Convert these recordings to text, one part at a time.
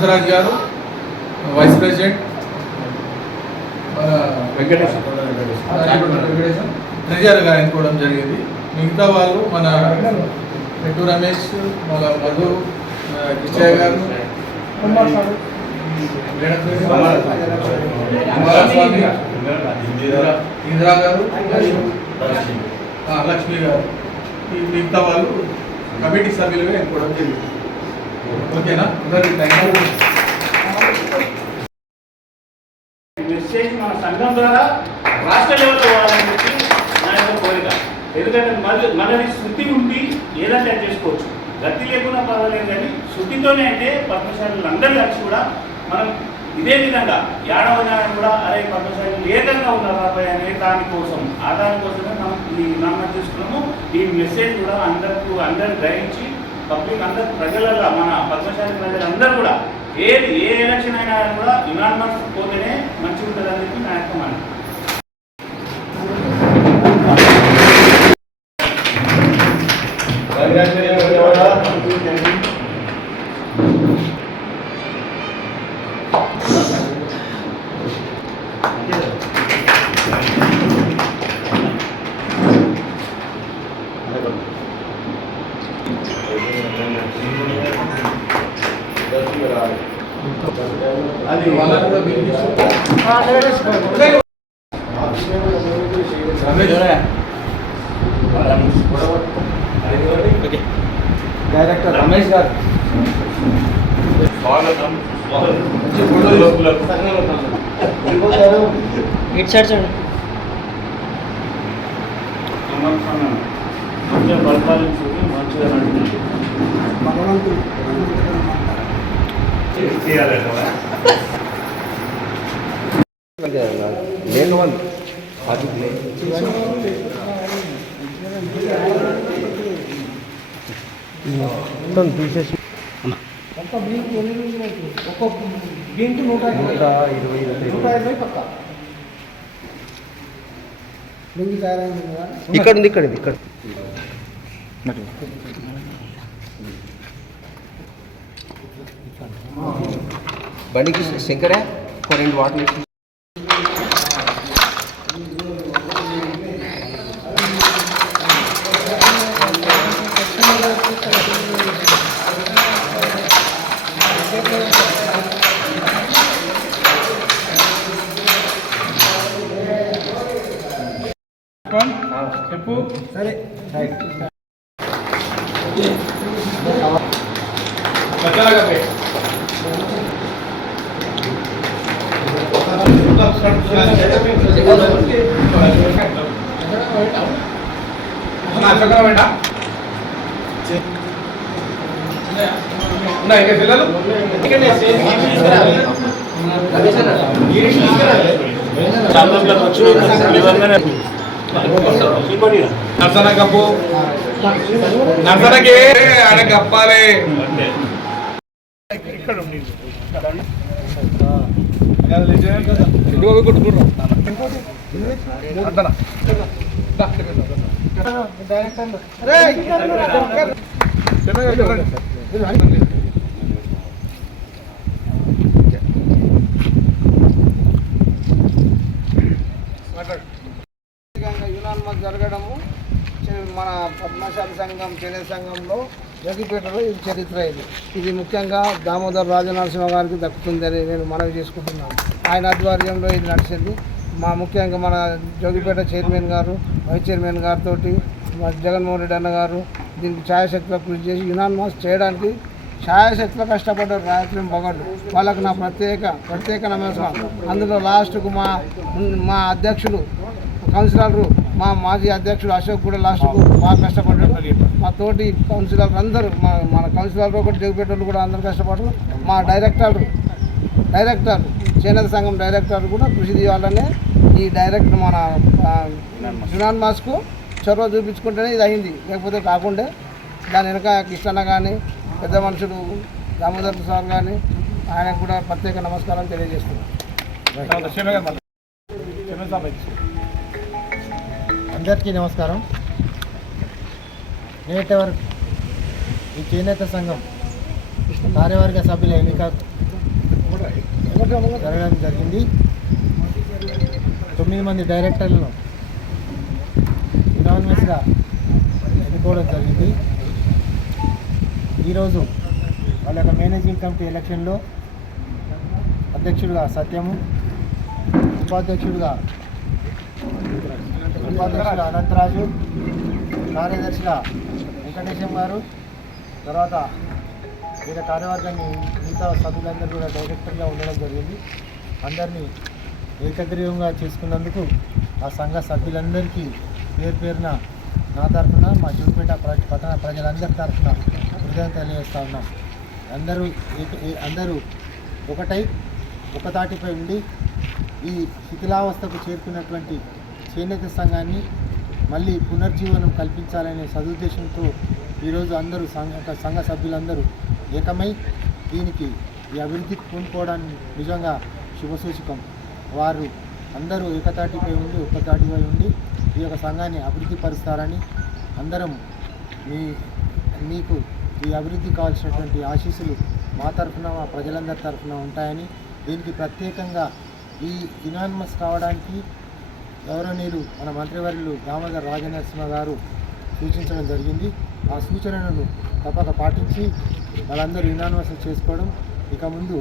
అనంతరాజ్ గారు, vice president Venkatesham, treasurer గారు ఎన్నుకోవడం జరిగింది. మిగతా వాళ్ళు మన పెట్టు రమేష్, మన మధు, కిచ్చయ్య గారు, ఇందిరా గారు, లక్ష్మి గారు, ఈ మిగతా వాళ్ళు కమిటీ సభ్యులుగా ఎన్నుకోవడం జరిగింది. ఓకేనా? Thank you. మెసేజ్ మన సంఘం ద్వారా రాష్ట్ర లెవెల్లో పోవాలని చెప్పి నా యొక్క కోరిక. ఎందుకంటే మనది శుద్ధి ఉండి ఏదంటే చేసుకోవచ్చు, గతి లేకుండా పర్వాలేదు, కానీ శుద్ధితోనే అంటే పద్మశాలీలు అందరూ కలిసి కూడా మనం ఇదే విధంగా ఏడవదాన్ని కూడా అరే పద్మశాలీలు ఏకంగా ఉన్నారు అబ్బాయి అనే దానికోసమే మనం ఈ నామం చేసుకున్నాము. ఈ మెసేజ్ కూడా అందరూ గ్రహించి పబ్లిక్ అందరూ ప్రజలలో మన పద్మశాలి ప్రజలందరూ కూడా ఏ ఎలక్షన్ అయినా కూడా యునానిమస్ పోతేనే మంచిగా ఉంటుంది అని చెప్పి నా యొక్క మాట. డైరెక్టర్ రమేష్ గారు ఇటు సైడ్ చూడండి. మంచిగా పరిపాలించి మంచిగా నడుపుతుంది. లేని వాళ్ళు తీసేసి ఇక్కడ ఉంది ఇక్కడ బండికి శంకర రెండు వాటర్ చెప్పు. సరే ఇంకా పిల్లలు నర్సన కప్పు నర్సనకి ఆయన కప్పాలి. యునానిమస్ జరగడము మన పద్మశాలి సంఘం చేనేత సంఘంలో జగిపేటలో ఇది చరిత్ర. ఇది ముఖ్యంగా దామోదర్ రాజనరసింహ గారికి దక్కుతుందని నేను మనవి చేసుకుంటున్నాను. ఆయన ఆధ్వర్యంలో ఇది నడిచింది. ముఖ్యంగా మన జోగిపేట చైర్మన్ గారు, వైస్ చైర్మన్ గారితో జగన్మోహన్ రెడ్డి అన్న గారు దీనికి ఛాయాశక్తిలో కృషి చేసి యునానిమస్ చేయడానికి ఛాయాశక్తిలో కష్టపడ్డారు. రాత్రి పగళ్ళు వాళ్ళకు నా ప్రత్యేక నమస్కారం. అందులో లాస్ట్కు మా అధ్యక్షులు కౌన్సిలర్లు, మా మాజీ అధ్యక్షుడు అశోక్ కూడా లాస్ట్కు బాగా కష్టపడ్డాడు. మా తోటి కౌన్సిలర్లు అందరూ మన కౌన్సిలర్లు ఒకటి జోగిపేటలు కూడా అందరూ కష్టపడ్డారు. మా డైరెక్టర్ చేనేత సంఘం డైరెక్టర్ కూడా కృషి చేయాలనే ఈ మన యునానిమస్కు చొరవ చూపించుకుంటేనే ఇది అయింది. లేకపోతే కాకుండా దాని వెనక కృష్ణన్న కానీ పెద్ద మనుషులు దామోదర్ సార్ కానీ ఆయనకు కూడా ప్రత్యేక నమస్కారం తెలియజేస్తున్నాను. అందరికీ నమస్కారం. నేటి వరకు ఈ చేనేత సంఘం కార్యవర్గ సభ్యుల ఎన్నిక జరగడం జరిగింది. 9 మంది డైరెక్టర్లను యునానిమస్గా ఎన్నుకోవడం జరిగింది. ఈరోజు వాళ్ళ యొక్క మేనేజింగ్ కమిటీ ఎలక్షన్లో అధ్యక్షుడిగా సత్యము, ఉపాధ్యక్షుడిగా అనంతరాజు, కార్యదర్శిగా వెంకటేశం గారు, తర్వాత వీళ్ళ కార్యవర్గాన్ని మిగతా సభ్యులందరూ కూడా డైరెక్టర్గా ఉండడం జరిగింది. అందరినీ ఏకగ్రీవంగా చేసుకున్నందుకు ఆ సంఘ సభ్యులందరికీ పేరు పేరున నా తరఫున, మా జూపేట పట్టణ ప్రజలందరి తరఫున కృతజ్ఞతలు తెలియజేస్తూ ఉన్నాం. అందరూ ఒకటై ఒకతాటిపై ఉండి ఈ శిథిలావస్థకు చేరుకున్నటువంటి చేనేత సంఘాన్ని మళ్ళీ పునర్జీవనం కల్పించాలనే సదుద్దేశంతో ఈరోజు అందరూ సంఘ సభ్యులందరూ ఏకమై దీనికి ఈ అభివృద్ధికి పూనుకోవడానికి నిజంగా శుభసూచకం. వారు అందరూ ఏకతాటిపై ఉండి ఒక్కతాటిపై ఉండి ఈ యొక్క సంఘాన్ని అభివృద్ధి పరుస్తారని అందరం మీకు ఈ అభివృద్ధి కావాల్సినటువంటి ఆశీస్సులు మా తరఫున, మా ప్రజలందరి తరఫున ఉంటాయని, దీనికి ప్రత్యేకంగా ఈ యునానిమస్ కావడానికి గౌరవనీయులు మన మంత్రివర్యులు దామోదర్ రాజనరసింహ గారు సూచించడం జరిగింది. ఆ సూచనలను తప్పక పాటించి వాళ్ళందరూ యునానిమస్ చేసుకోవడం, ఇక ముందు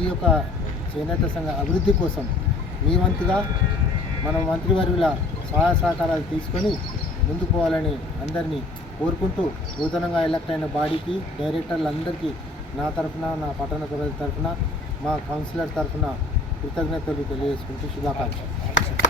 ఈ యొక్క చేనేత సంఘ అభివృద్ధి కోసం మీ వంతుగా మన మంత్రివర్యుల సహాయ సహకారాలు తీసుకొని ముందుకు పోవాలని అందరినీ కోరుకుంటూ, నూతనంగా ఎలక్ట్ అయిన బాడీకి, డైరెక్టర్లందరికీ నా తరఫున, నా పట్టణ ప్రజల తరఫున, మా కౌన్సిలర్ తరఫున కృతజ్ఞతలు తెలియజేసుకుంటూ శుభాకాంక్షలు.